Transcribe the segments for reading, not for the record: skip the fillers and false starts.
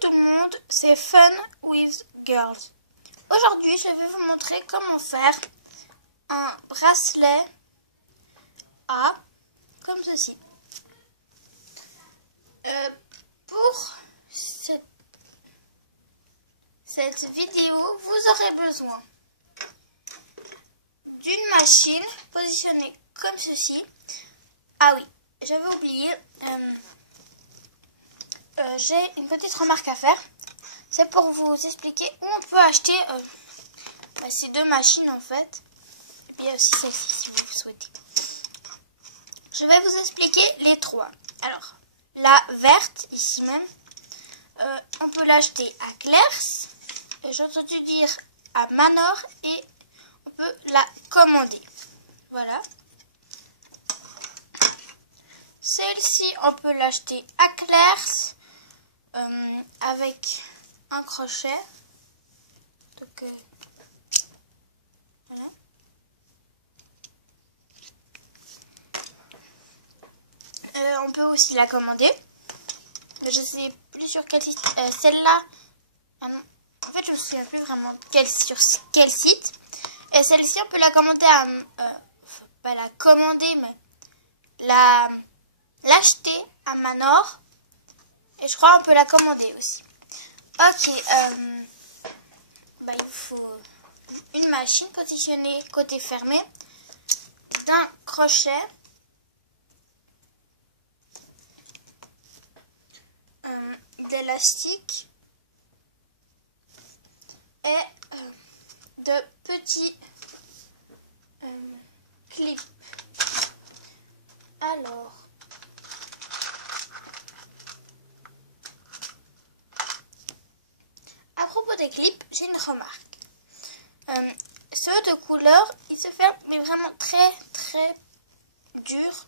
tout le monde, c'est Fun with Girls. Aujourd'hui, je vais vous montrer comment faire un bracelet A comme ceci. Pour cette vidéo, vous aurez besoin d'une machine positionnée comme ceci. Ah oui, j'avais oublié, j'ai une petite remarque à faire. C'est pour vous expliquer où on peut acheter ces deux machines en fait. Et puis aussi celle-ci si vous souhaitez. Je vais vous expliquer les trois. Alors, la verte, ici même, on peut l'acheter à Claire's. Et j'ai entendu dire à Manor et on peut la commander. Voilà. Celle-ci, on peut l'acheter à Claire's avec un crochet. Donc, voilà. On peut aussi la commander. Je ne sais plus sur quel site. Celle-là, en fait, je ne me souviens plus vraiment sur quel site. Et celle-ci, on peut la commander pas la commander, mais l'acheter à Manor. Et je crois qu'on peut la commander aussi. Ok. Il faut une machine positionnée côté fermé, d'un crochet, d'élastique et de petits clips. Alors, à propos des clips, j'ai une remarque. Ceux de couleur, ils se ferment, mais vraiment très très dur.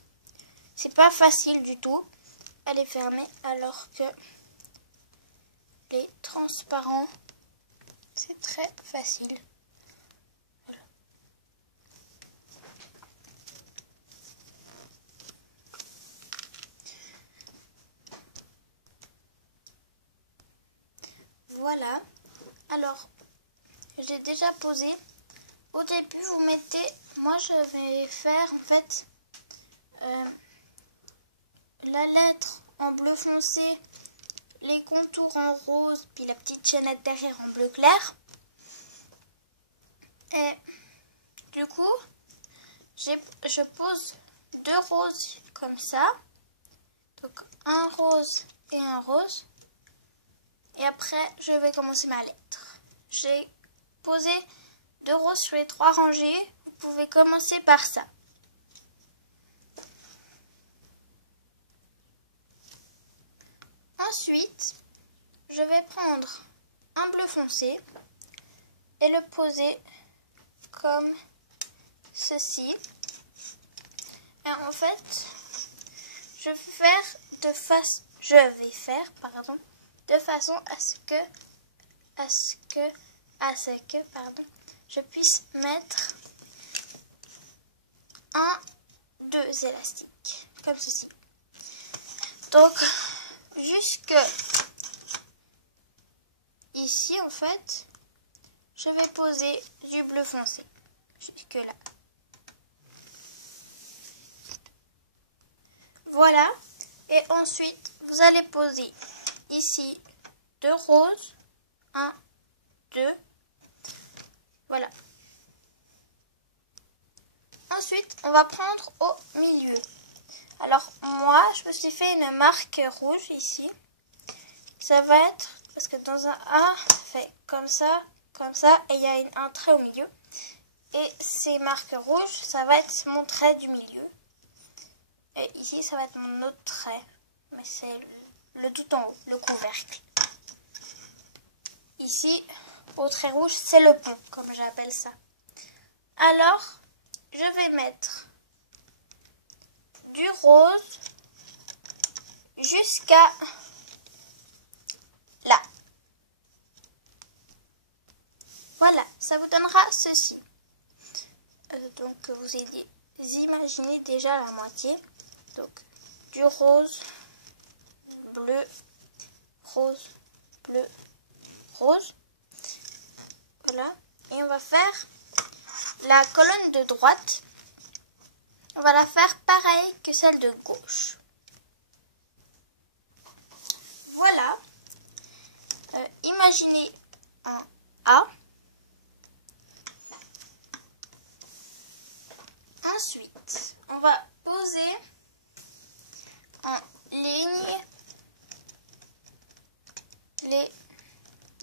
C'est pas facile du tout à les fermer, alors que les transparents, c'est très facile. Voilà. Voilà. Alors, j'ai déjà posé. Au début, vous mettez, moi je vais faire en fait la lettre en bleu foncé, les contours en rose, puis la petite chaînette derrière en bleu clair. Et du coup, je pose deux roses comme ça. Donc un rose et un rose. Et après, je vais commencer ma lettre. J'ai posé deux roses sur les trois rangées. Vous pouvez commencer par ça. Ensuite, je vais prendre un bleu foncé et le poser comme ceci. Et en fait, je vais faire de façon à ce que je puisse mettre deux élastiques comme ceci. Donc jusque ici en fait, je vais poser du bleu foncé jusque là. Voilà. Et ensuite, vous allez poser ici deux roses. 1, 2. Voilà. Ensuite, on va prendre au milieu. Alors, moi, je me suis fait une marque rouge ici. Ça va être, parce que dans un A, fait comme ça, et il y a un trait au milieu. Et ces marques rouges, ça va être mon trait du milieu. Et ici, ça va être mon autre trait. Mais c'est le tout en haut, le couvercle. Ici, au trait rouge, c'est le pont, comme j'appelle ça. Alors, je vais mettre du rose jusqu'à là. Voilà, ça vous donnera ceci. Donc, vous imaginez déjà la moitié. Donc, du rose, bleu, rose, bleu. droite, on va la faire pareil que celle de gauche. Voilà. Imaginez un A. Ensuite, on va poser en ligne des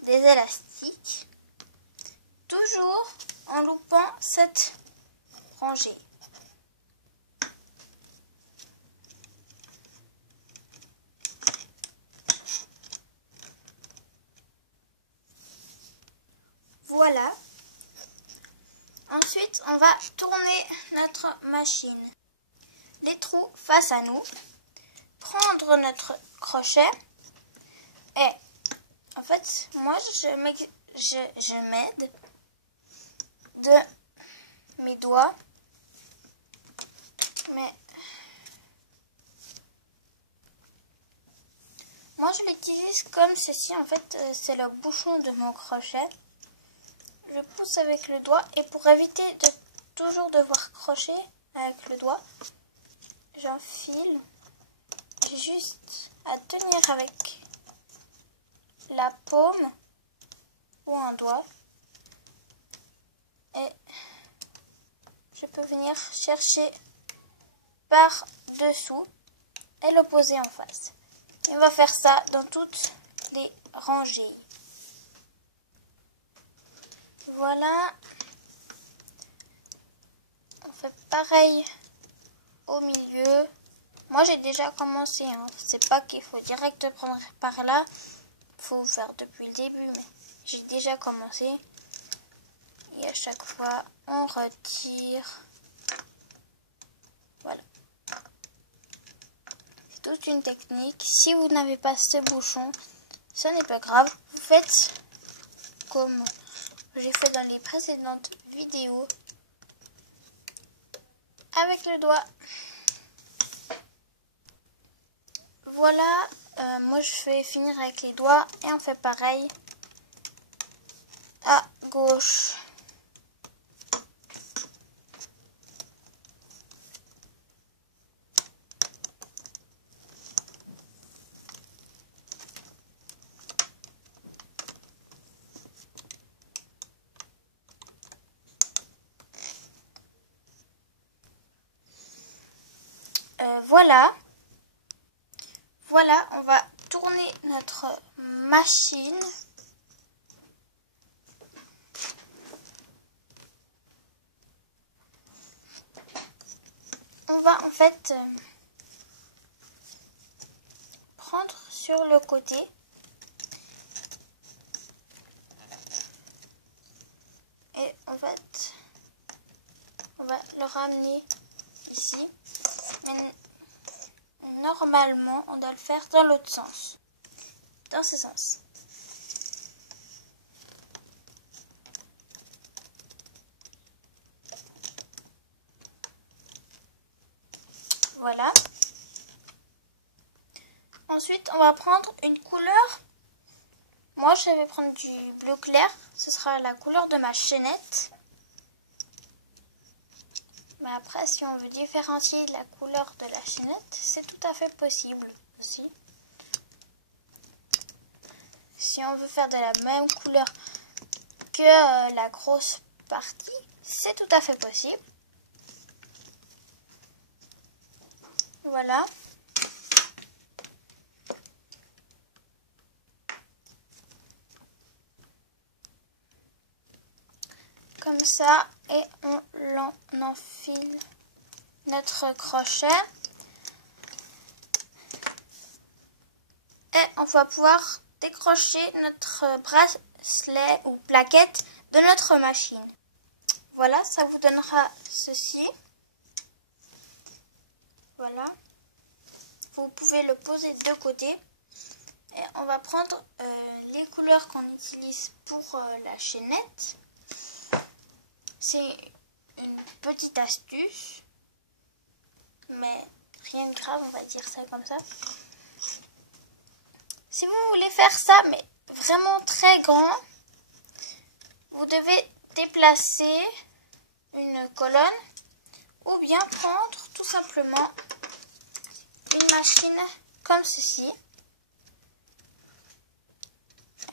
élastiques, toujours en loupant cette rangée. Voilà. Ensuite, on va tourner notre machine. Les trous face à nous. Prendre notre crochet. Et en fait, moi, je m'aide de mes doigts. Mais moi, je l'utilise comme ceci. En fait, c'est le bouchon de mon crochet. Je pousse avec le doigt et pour éviter de toujours devoir crocher avec le doigt, j'enfile. J'ai juste à tenir avec la paume ou un doigt et je peux venir chercher par dessous et le poser en face. Et on va faire ça dans toutes les rangées. Voilà, on fait pareil au milieu. Moi j'ai déjà commencé, hein. C'est pas qu'il faut direct prendre par là, il faut faire depuis le début, mais j'ai déjà commencé. Et à chaque fois on retire. Voilà. C'est toute une technique. Si vous n'avez pas ce bouchon, ce n'est pas grave. Vous faites comme j'ai fait dans les précédentes vidéos avec le doigt. Voilà, moi je vais finir avec les doigts et on fait pareil à gauche. Voilà, on va tourner notre machine. On va en fait prendre sur le côté et en fait on va le ramener ici. Mais normalement, on doit le faire dans l'autre sens. Dans ce sens. Voilà. Ensuite, on va prendre une couleur. Moi, je vais prendre du bleu clair. Ce sera la couleur de ma chaînette. Mais après, si on veut différencier la couleur de la chaînette, c'est tout à fait possible aussi. Si on veut faire de la même couleur que la grosse partie, c'est tout à fait possible. Voilà. Comme ça, et on enfile notre crochet. Et on va pouvoir décrocher notre bracelet ou plaquette de notre machine. Voilà, ça vous donnera ceci. Voilà. Vous pouvez le poser de côté. Et on va prendre les couleurs qu'on utilise pour la chaînette. C'est une petite astuce, mais rien de grave, on va dire ça comme ça. Si vous voulez faire ça, mais vraiment très grand, vous devez déplacer une colonne ou bien prendre tout simplement une machine comme ceci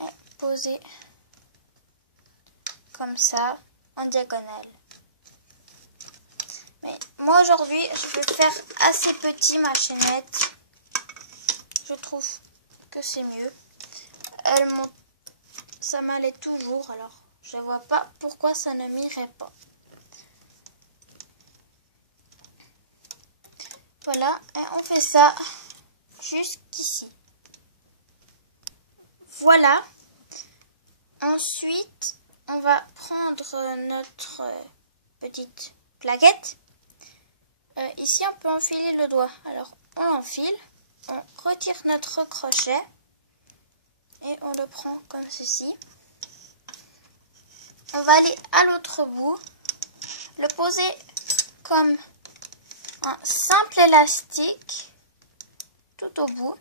et poser comme ça en diagonale. Mais moi aujourd'hui je vais faire assez petit ma chaînette. Je trouve que c'est mieux. Ça m'allait toujours, alors je vois pas pourquoi ça ne m'irait pas. Voilà, et on fait ça jusqu'ici. Voilà. Ensuite, on va prendre notre petite plaquette. Ici, on peut enfiler le doigt. Alors, on l'enfile, on retire notre crochet et on le prend comme ceci. On va aller à l'autre bout, le poser comme un simple élastique tout au bout.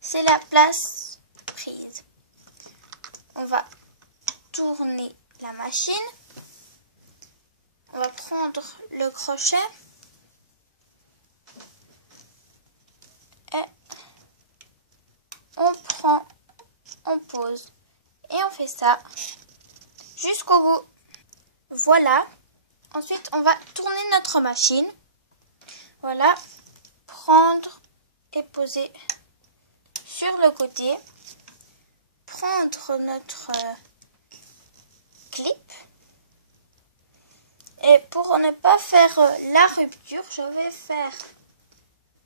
C'est la place prise. On va tourner la machine. On va prendre le crochet et on pose et on fait ça jusqu'au bout. Voilà. Ensuite, on va tourner notre machine. Voilà. Prendre et poser sur le côté. Prendre notre clip. Et pour ne pas faire la rupture, je vais faire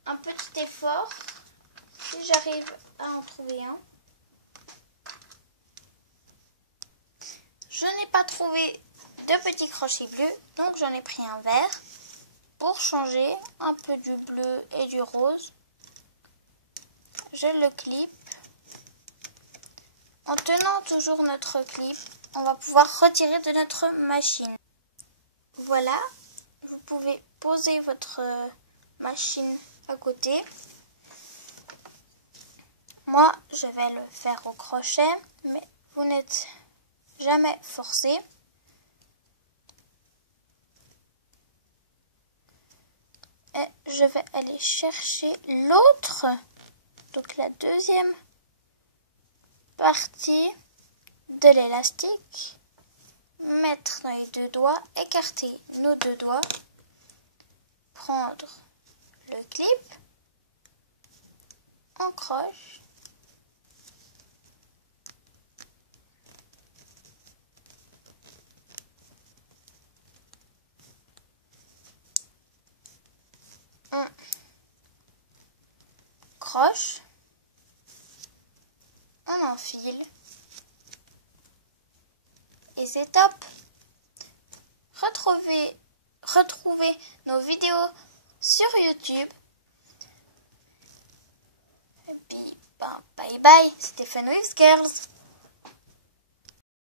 un petit effort. Si j'arrive à en trouver un. Je n'ai pas trouvé de petits crochets bleus, donc j'en ai pris un vert pour changer un peu du bleu et du rose. Je le clip. En tenant toujours notre clip, on va pouvoir retirer de notre machine. Voilà, vous pouvez poser votre machine à côté. Moi, je vais le faire au crochet, mais vous n'êtes jamais forcé. Et je vais aller chercher l'autre, donc la deuxième partie de l'élastique. Mettre nos deux doigts, écarter nos deux doigts, prendre le clip, encroche, on croche, on enfile et c'est top. Retrouvez nos vidéos sur YouTube. Et puis, bye bye, c'était Fun with Girls.